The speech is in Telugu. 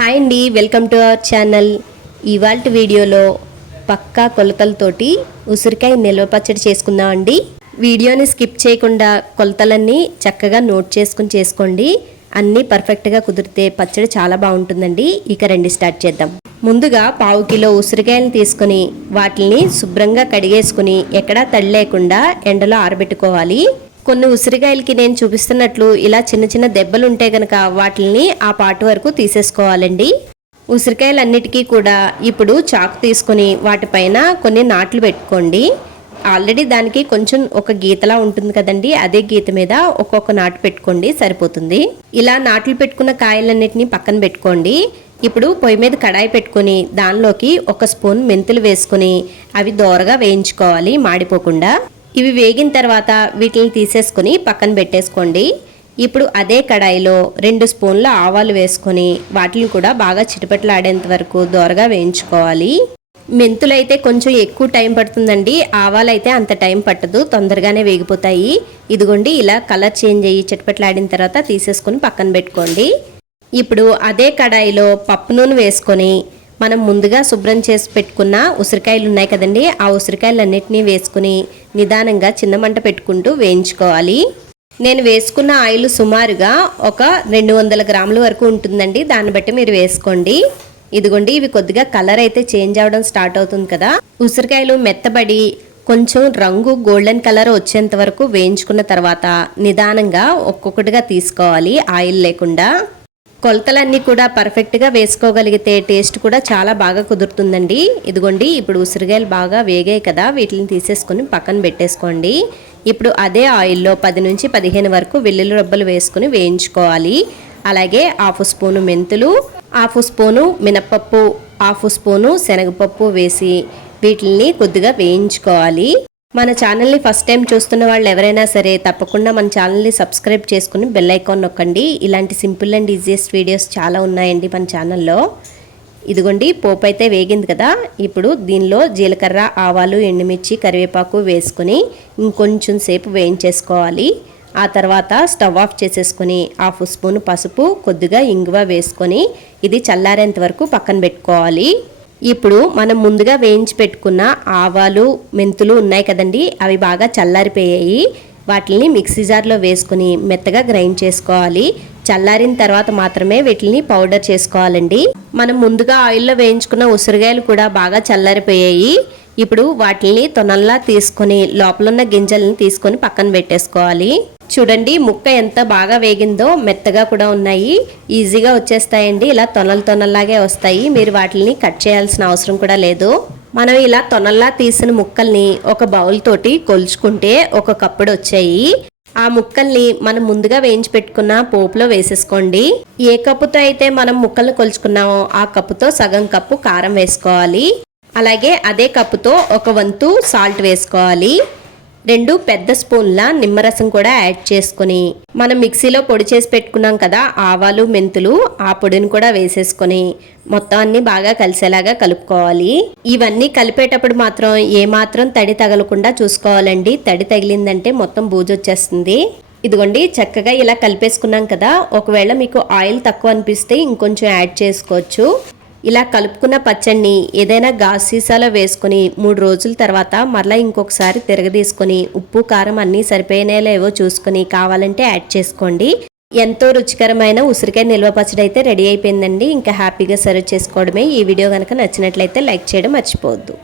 హాయ్ అండి వెల్కమ్ టు అవర్ ఛానల్. ఇవాళ వీడియోలో పక్కా కొలతలతోటి ఉసిరికాయ నిల్వ పచ్చడి చేసుకుందామండి వీడియోని స్కిప్ చేయకుండా కొలతలన్నీ చక్కగా నోట్ చేసుకుని చేసుకోండి. అన్నీ పర్ఫెక్ట్గా కుదిరితే పచ్చడి చాలా బాగుంటుందండి. ఇక రండి స్టార్ట్ చేద్దాం. ముందుగా పావు కిలో ఉసిరికాయలు తీసుకొని వాటిని శుభ్రంగా కడిగేసుకుని ఎక్కడా తడి లేకుండా ఎండలో ఆరబెట్టుకోవాలి. కొన్ని ఉసిరికాయలకి నేను చూపిస్తున్నట్లు ఇలా చిన్న చిన్న దెబ్బలు ఉంటే గనక వాటిని ఆ పాటు వరకు తీసేసుకోవాలండి. ఉసిరికాయలన్నిటికీ కూడా ఇప్పుడు చాకు తీసుకొని వాటిపైన కొన్ని నాట్లు పెట్టుకోండి. ఆల్రెడీ దానికి కొంచెం ఒక గీతలా ఉంటుంది కదండి అదే గీత మీద ఒక్కొక్క నాటు పెట్టుకోండి సరిపోతుంది. ఇలా నాట్లు పెట్టుకున్న కాయలన్నిటిని పక్కన పెట్టుకోండి. ఇప్పుడు పొయ్యి మీద కడాయి పెట్టుకొని దానిలోకి ఒక స్పూన్ మెంతులు వేసుకొని అవి దోరగా వేయించుకోవాలి మాడిపోకుండా. ఇవి వేగిన తర్వాత వీటిని తీసేసుకొని పక్కన పెట్టేసుకోండి. ఇప్పుడు అదే కడాయిలో రెండు స్పూన్ల ఆవాలు వేసుకొని వాటిని కూడా బాగా చిటపట్లాడేంత వరకు దోరగా వేయించుకోవాలి. మెంతులు అయితే కొంచెం ఎక్కువ టైం పడుతుందండి. ఆవాలు అయితే అంత టైం పట్టదు తొందరగానే వేగిపోతాయి. ఇదిగోండి ఇలా కలర్ చేంజ్ అయ్యి చిటపట్లాడిన తర్వాత తీసేసుకొని పక్కన పెట్టుకోండి. ఇప్పుడు అదే కడాయిలో పప్పు నూనె వేసుకొని మనం ముందుగా శుభ్రం చేసి పెట్టుకున్న ఉసిరికాయలు ఉన్నాయి కదండి. ఆ ఉసిరికాయలన్నింటినీ వేసుకుని నిదానంగా చిన్న మంట పెట్టుకుంటూ వేయించుకోవాలి. నేను వేసుకున్న ఆయిల్ సుమారుగా ఒక రెండు వందల గ్రాముల వరకు ఉంటుందండి. దాన్ని బట్టి మీరు వేసుకోండి. ఇదిగోండి ఇవి కొద్దిగా కలర్ అయితే చేంజ్ అవ్వడం స్టార్ట్ అవుతుంది కదా. ఉసిరికాయలు మెత్తబడి కొంచెం రంగు గోల్డెన్ కలర్ వచ్చేంత వరకు వేయించుకున్న తర్వాత నిదానంగా ఒక్కొక్కటిగా తీసుకోవాలి. ఆయిల్ లేకుండా కొలతలన్నీ కూడా పర్ఫెక్ట్గా వేసుకోగలిగితే టేస్ట్ కూడా చాలా బాగా కుదురుతుందండి. ఇదిగోండి ఇప్పుడు ఉసిరికాయలు బాగా వేగాయి కదా వీటిని తీసేసుకొని పక్కన పెట్టేసుకోండి. ఇప్పుడు అదే ఆయిల్లో పది నుంచి పదిహేను వరకు వెల్లుల్లి రబ్బలు వేసుకుని వేయించుకోవాలి. అలాగే హాఫ్ స్పూను మెంతులు హాఫ్ స్పూను మినపప్పు హాఫ్ స్పూను శనగపప్పు వేసి వీటిని కొద్దిగా వేయించుకోవాలి. మన ఛానల్ని ఫస్ట్ టైం చూస్తున్న వాళ్ళు ఎవరైనా సరే తప్పకుండా మన ఛానల్ని సబ్స్క్రైబ్ చేసుకుని బెల్ ఐకాన్ నొక్కండి. ఇలాంటి సింపుల్ అండ్ ఈజియెస్ట్ వీడియోస్ చాలా ఉన్నాయండి మన ఛానల్లో. ఇదిగోండి పోపు అయితే వేగింది కదా. ఇప్పుడు దీనిలో జీలకర్ర ఆవాలు ఎండుమిర్చి కరివేపాకు వేసుకొని ఇంకొంచెం సేపు వేయించేసుకోవాలి. ఆ తర్వాత స్టవ్ ఆఫ్ చేసేసుకొని హాఫ్ స్పూన్ పసుపు కొద్దిగా ఇంగువ వేసుకొని ఇది చల్లారేంత వరకు పక్కన పెట్టుకోవాలి. ఇప్పుడు మనం ముందుగా వేయించి పెట్టుకున్న ఆవాలు మెంతులు ఉన్నాయి కదండి. అవి బాగా చల్లారిపోయాయి. వాటిని మిక్సీ జార్లో వేసుకుని మెత్తగా గ్రైండ్ చేసుకోవాలి. చల్లారిన తర్వాత మాత్రమే వీటిని పౌడర్ చేసుకోవాలండి. మనం ముందుగా ఆయిల్లో వేయించుకున్న ఉసిరికాయలు కూడా బాగా చల్లారిపోయాయి. ఇప్పుడు వాటిని తొనల్లా తీసుకొని లోపలున్న గింజల్ని తీసుకొని పక్కన పెట్టేసుకోవాలి. చూడండి ముక్క ఎంత బాగా వేగిందో మెత్తగా కూడా ఉన్నాయి. ఈజీగా వచ్చేస్తాయండి. ఇలా తొనలు తొనల్లాగే వస్తాయి. మీరు వాటిని కట్ చేయాల్సిన అవసరం కూడా లేదు. మనం ఇలా తొనల్లా తీసిన ముక్కల్ని ఒక బౌల్ తోటి కొలుచుకుంటే ఒక కప్పుడు వచ్చాయి. ఆ ముక్కల్ని మనం ముందుగా వేయించి పెట్టుకున్న పోపులో వేసేసుకోండి. ఏ కప్పుతో అయితే మనం ముక్కల్ని కొలుచుకున్నామో ఆ కప్పుతో సగం కప్పు కారం వేసుకోవాలి. అలాగే అదే కప్పుతో ఒక వంతు సాల్ట్ వేసుకోవాలి. రెండు పెద్ద స్పూన్ల నిమ్మరసం కూడా యాడ్ చేసుకొని మనం మిక్సీలో పొడి చేసి పెట్టుకున్నాం కదా ఆవాలు మెంతులు ఆ పొడిని కూడా వేసేసుకొని మొత్తం అన్ని బాగా కలిసేలాగా కలుపుకోవాలి. ఇవన్నీ కలిపేటప్పుడు మాత్రం ఏ మాత్రం తడి తగలకుండా చూసుకోవాలండి. తడి తగిలిందంటే మొత్తం బూజు వచ్చేస్తుంది ఇదిగోండి చక్కగా ఇలా కలిపేసుకున్నాం కదా ఒకవేళ మీకు ఆయిల్ తక్కువ అనిపిస్తే ఇంకొంచెం యాడ్ చేసుకోవచ్చు. ఇలా కలుపుకున్న పచ్చడిని ఏదైనా గాజు సీసాలో వేసుకుని మూడు రోజుల తర్వాత మరలా ఇంకొకసారి తిరగదీసుకొని ఉప్పు కారం అన్నీ సరిపోయినాయో చూసుకొని కావాలంటే యాడ్ చేసుకోండి. ఎంతో రుచికరమైన ఉసిరికాయ నిల్వ పచ్చడి అయితే రెడీ అయిపోయిందండి. ఇంకా హ్యాపీగా సర్వ్ చేసుకోవడమే. ఈ వీడియో కనుక నచ్చినట్లయితే లైక్ చేయడం మర్చిపోవద్దు.